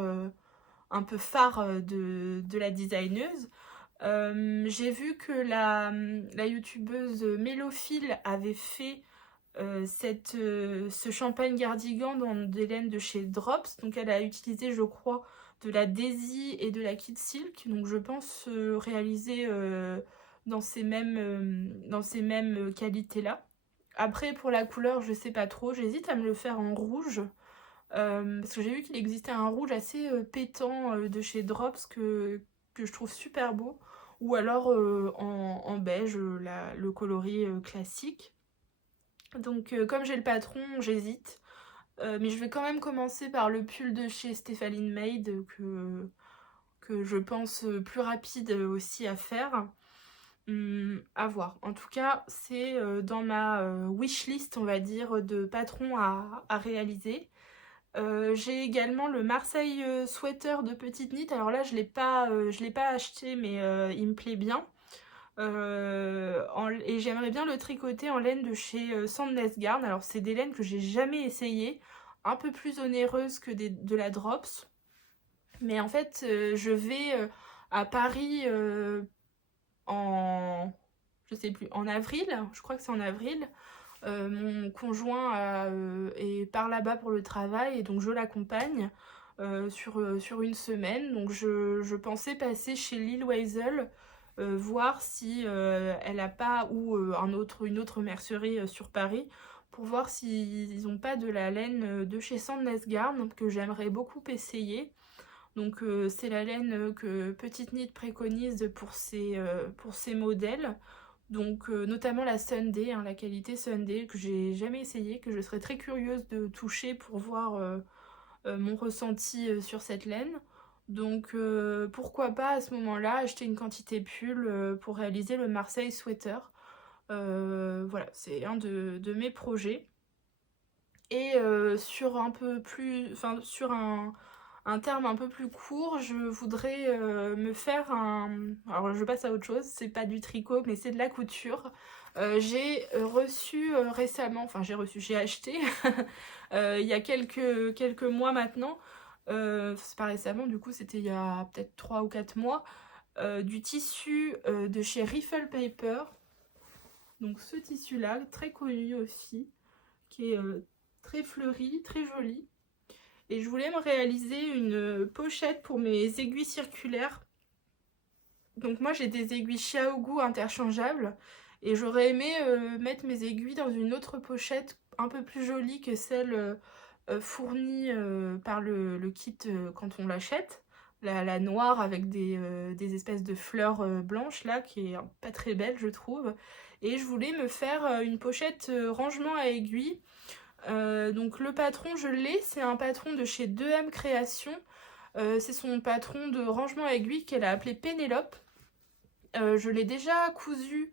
un peu phares de la designeuse. J'ai vu que la youtubeuse Mélophile avait fait ce champagne cardigan dans des laines de chez Drops. Donc elle a utilisé, je crois, de la Daisy et de la Kid Silk. Donc je pense réaliser dans ces mêmes qualités-là. Après, pour la couleur, je sais pas trop. J'hésite à me le faire en rouge. Parce que j'ai vu qu'il existait un rouge assez pétant de chez Drops que je trouve super beau. Ou alors en beige, le coloris classique. Donc comme j'ai le patron, j'hésite. Mais je vais quand même commencer par le pull de chez Stephanie Made que je pense plus rapide aussi à faire. À voir. En tout cas, c'est dans ma wishlist, on va dire, de patrons à réaliser. J'ai également le Marseille sweater de Petite Knit. Alors là, je l'ai pas acheté, mais il me plaît bien. Et j'aimerais bien le tricoter en laine de chez Sandnes Garn. Alors c'est des laines que j'ai jamais essayé, un peu plus onéreuses que de la Drops. Mais en fait, je vais à Paris je sais plus, en avril. Je crois que c'est en avril. Mon conjoint est par là-bas pour le travail et donc je l'accompagne sur une semaine. Donc je pensais passer chez Lil Weisel, voir si elle a pas, ou une autre mercerie sur Paris, pour voir s'ils n'ont pas de la laine de chez Sandnes Garn que j'aimerais beaucoup essayer. Donc c'est la laine que Petite Knit préconise pour ses modèles. Donc notamment la Sunday, hein, la qualité Sunday que j'ai jamais essayé, que je serais très curieuse de toucher pour voir mon ressenti sur cette laine. Donc pourquoi pas à ce moment-là acheter une quantité pull pour réaliser le Marseille sweater. Voilà, c'est un de mes projets. Et sur un peu plus, enfin sur un un terme un peu plus court, je voudrais me faire un... Alors je passe à autre chose, c'est pas du tricot mais c'est de la couture. J'ai reçu récemment, enfin j'ai acheté il y a quelques mois maintenant, c'est pas récemment du coup, c'était il y a peut-être 3 ou 4 mois, du tissu de chez Riffle Paper. Donc ce tissu là, très connu aussi, qui est très fleuri, très joli. Et je voulais me réaliser une pochette pour mes aiguilles circulaires. Donc moi j'ai des aiguilles Xiaogu interchangeables. Et j'aurais aimé mettre mes aiguilles dans une autre pochette un peu plus jolie que celle fournie par le kit quand on l'achète. La noire avec des espèces de fleurs blanches là, qui est pas très belle je trouve. Et je voulais me faire une pochette rangement à aiguilles. Donc le patron je l'ai, c'est un patron de chez 2M Création. C'est son patron de rangement à aiguilles qu'elle a appelé Pénélope. Je l'ai déjà cousu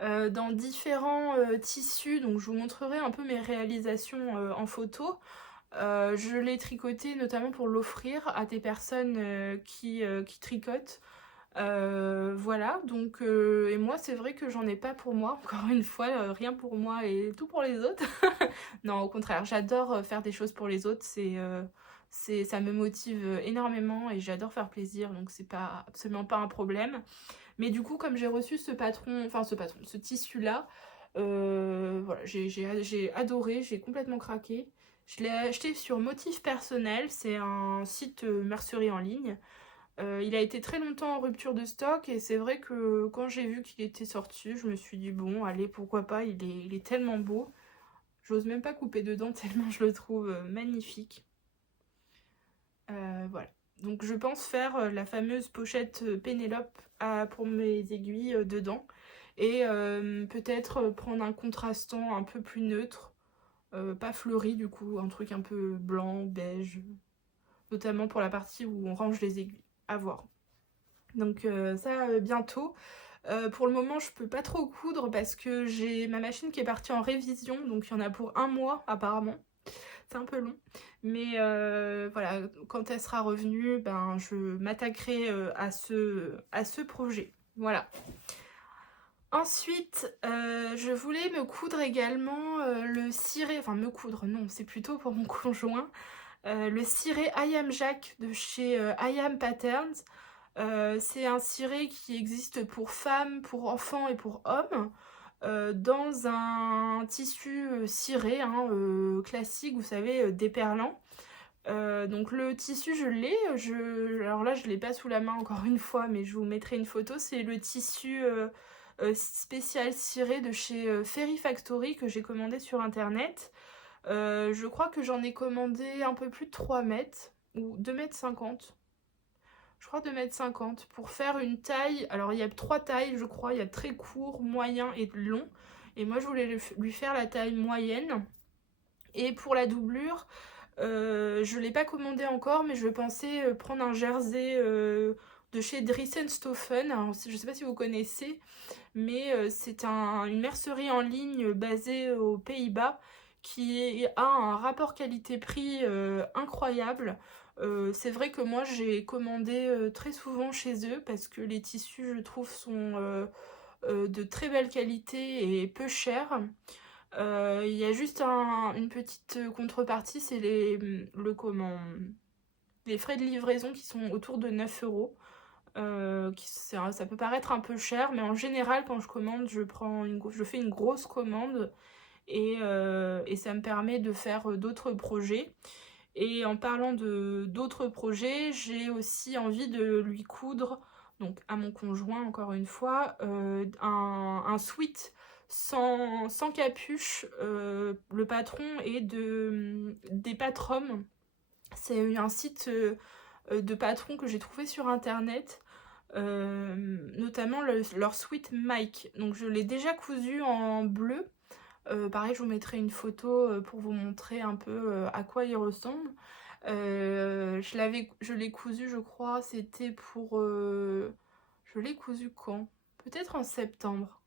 dans différents tissus, donc je vous montrerai un peu mes réalisations en photo. Je l'ai tricoté notamment pour l'offrir à des personnes qui tricotent. Voilà, donc et moi c'est vrai que j'en ai pas pour moi, encore une fois, rien pour moi et tout pour les autres. Non, au contraire, j'adore faire des choses pour les autres, ça me motive énormément et j'adore faire plaisir, donc c'est pas absolument pas un problème. Mais du coup, comme j'ai reçu ce tissu-là, voilà, j'ai adoré, j'ai complètement craqué. Je l'ai acheté sur Motif Personnel, c'est un site mercerie en ligne. Il a été très longtemps en rupture de stock et c'est vrai que quand j'ai vu qu'il était sorti, je me suis dit bon, allez, pourquoi pas, il est tellement beau. J'ose même pas couper dedans tellement je le trouve magnifique. Voilà. Donc je pense faire la fameuse pochette Pénélope pour mes aiguilles dedans. Et peut-être prendre un contrastant un peu plus neutre, pas fleuri du coup, un truc un peu blanc, beige, notamment pour la partie où on range les aiguilles. À voir. Donc ça bientôt. Pour le moment je peux pas trop coudre parce que j'ai ma machine qui est partie en révision, donc il y en a pour 1 mois apparemment. C'est un peu long, mais voilà, quand elle sera revenue, ben, je m'attaquerai à ce projet. Voilà. Ensuite, je voulais me coudre également le ciré, enfin me coudre, non, c'est plutôt pour mon conjoint, le ciré I Am Jack de chez I Am Patterns. C'est un ciré qui existe pour femmes, pour enfants et pour hommes. Dans un tissu ciré hein, classique, vous savez, déperlant. Donc le tissu je l'ai, alors là je l'ai pas sous la main encore une fois mais je vous mettrai une photo, c'est le tissu spécial ciré de chez Fairy Factory que j'ai commandé sur internet. Je crois que j'en ai commandé un peu plus de 3 mètres ou 2,50 m. Je crois 2,50 m pour faire une taille. Alors il y a 3 tailles je crois, il y a très court, moyen et long. Et moi je voulais lui faire la taille moyenne. Et pour la doublure, je ne l'ai pas commandé encore mais je pensais prendre un jersey de chez Dressenstoffen. Alors, je ne sais pas si vous connaissez mais c'est une mercerie en ligne basée aux Pays-Bas qui a un rapport qualité-prix incroyable. C'est vrai que moi j'ai commandé très souvent chez eux parce que les tissus je trouve sont de très belle qualité et peu chers. Il y a juste une petite contrepartie, c'est les frais de livraison qui sont autour de 9 euros. Ça peut paraître un peu cher, mais en général quand je commande, je fais une grosse commande et ça me permet de faire d'autres projets. Et en parlant d'autres projets, j'ai aussi envie de lui coudre, donc à mon conjoint encore une fois, un sweat sans capuche. Le patron est des Patrom. C'est un site de patron que j'ai trouvé sur internet. Notamment leur sweat Mike. Donc je l'ai déjà cousu en bleu. Pareil, je vous mettrai une photo pour vous montrer un peu à quoi il ressemble. Je l'ai cousu, je crois, c'était pour... je l'ai cousu quand? Peut-être en septembre.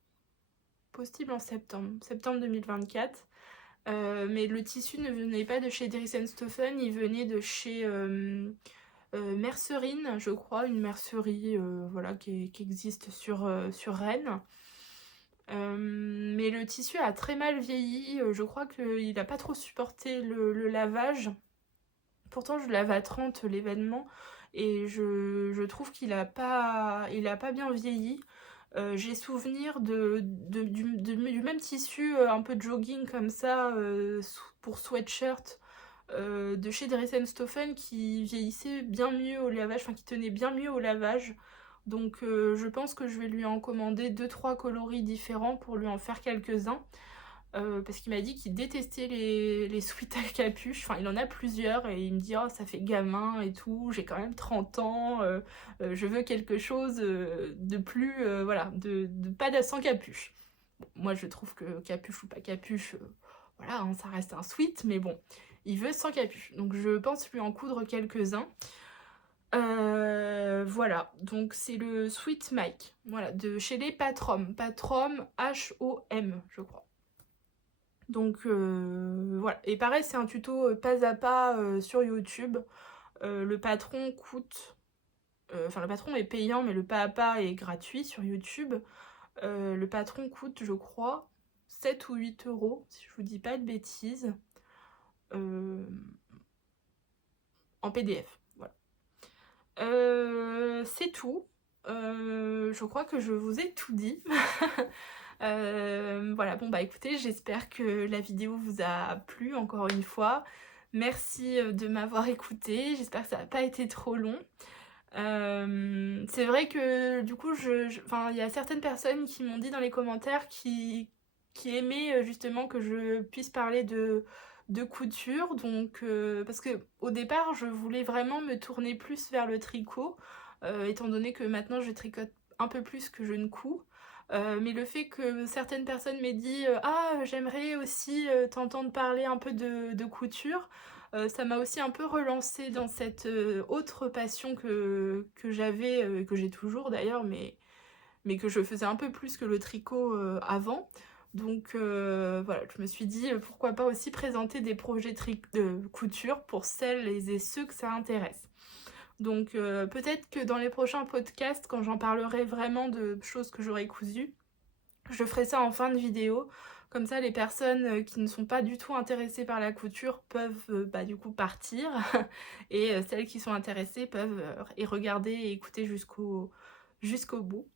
Possible en septembre 2024. Mais le tissu ne venait pas de chez Dressenstoffen, il venait de chez Mercerine, je crois, une mercerie voilà, qui existe sur Rennes. Mais le tissu a très mal vieilli, je crois qu'il n'a pas trop supporté le lavage. Pourtant, je lave à 30 l'événement et je trouve il a pas bien vieilli. J'ai souvenir du même tissu un peu jogging comme ça pour sweatshirt de chez Dressenstoffen qui vieillissait bien mieux au lavage, enfin qui tenait bien mieux au lavage. Donc je pense que je vais lui en commander 2-3 coloris différents pour lui en faire quelques-uns. Parce qu'il m'a dit qu'il détestait les sweats à capuche, enfin il en a plusieurs et il me dit oh ça fait gamin et tout, j'ai quand même 30 ans, je veux quelque chose de plus, voilà, de pas sans capuche. Bon, moi je trouve que capuche ou pas capuche, voilà, hein, ça reste un sweat, mais bon, il veut sans capuche, donc je pense lui en coudre quelques-uns. Voilà, donc c'est le Sweet Mike, voilà, de chez les Patrom, Patrom H-O-M je crois. Donc voilà, et pareil c'est un tuto pas à pas sur YouTube. Le patron coûte, enfin le patron est payant mais le pas à pas est gratuit sur YouTube. Le patron coûte je crois 7 ou 8 euros si je vous dis pas de bêtises, en PDF, voilà. C'est tout. Je crois que je vous ai tout dit. Voilà, bon bah écoutez, j'espère que la vidéo vous a plu encore une fois. Merci de m'avoir écouté, j'espère que ça n'a pas été trop long. C'est vrai que du coup, il y a certaines personnes qui m'ont dit dans les commentaires qui aimaient justement que je puisse parler de couture, donc parce que au départ je voulais vraiment me tourner plus vers le tricot, étant donné que maintenant je tricote un peu plus que je ne couds. Mais le fait que certaines personnes m'aient dit ah j'aimerais aussi t'entendre parler un peu de couture, ça m'a aussi un peu relancée dans cette autre passion que j'avais, que j'ai toujours d'ailleurs, mais que je faisais un peu plus que le tricot avant. Donc voilà, je me suis dit pourquoi pas aussi présenter des projets de couture pour celles et ceux que ça intéresse. Donc peut-être que dans les prochains podcasts, quand j'en parlerai vraiment de choses que j'aurai cousues, je ferai ça en fin de vidéo. Comme ça, les personnes qui ne sont pas du tout intéressées par la couture peuvent du coup partir. Et celles qui sont intéressées peuvent et regarder et écouter jusqu'au bout.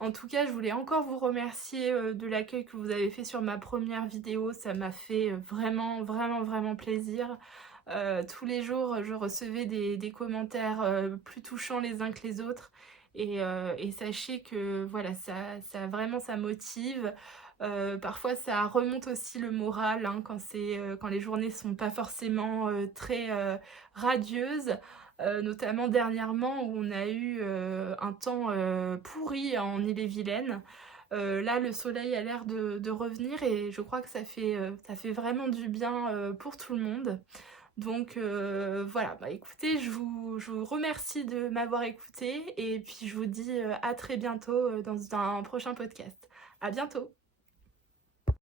En tout cas, je voulais encore vous remercier de l'accueil que vous avez fait sur ma première vidéo. Ça m'a fait vraiment, vraiment, vraiment plaisir. Tous les jours, je recevais des commentaires plus touchants les uns que les autres. Et sachez que voilà, ça vraiment, ça motive. Parfois, ça remonte aussi le moral hein, quand les journées sont pas forcément très radieuses. Notamment dernièrement où on a eu un temps pourri en Ille-et-Vilaine. Là, le soleil a l'air de revenir et je crois que ça fait vraiment du bien pour tout le monde. Donc voilà, bah écoutez, je vous remercie de m'avoir écouté et puis je vous dis à très bientôt dans un prochain podcast. À bientôt!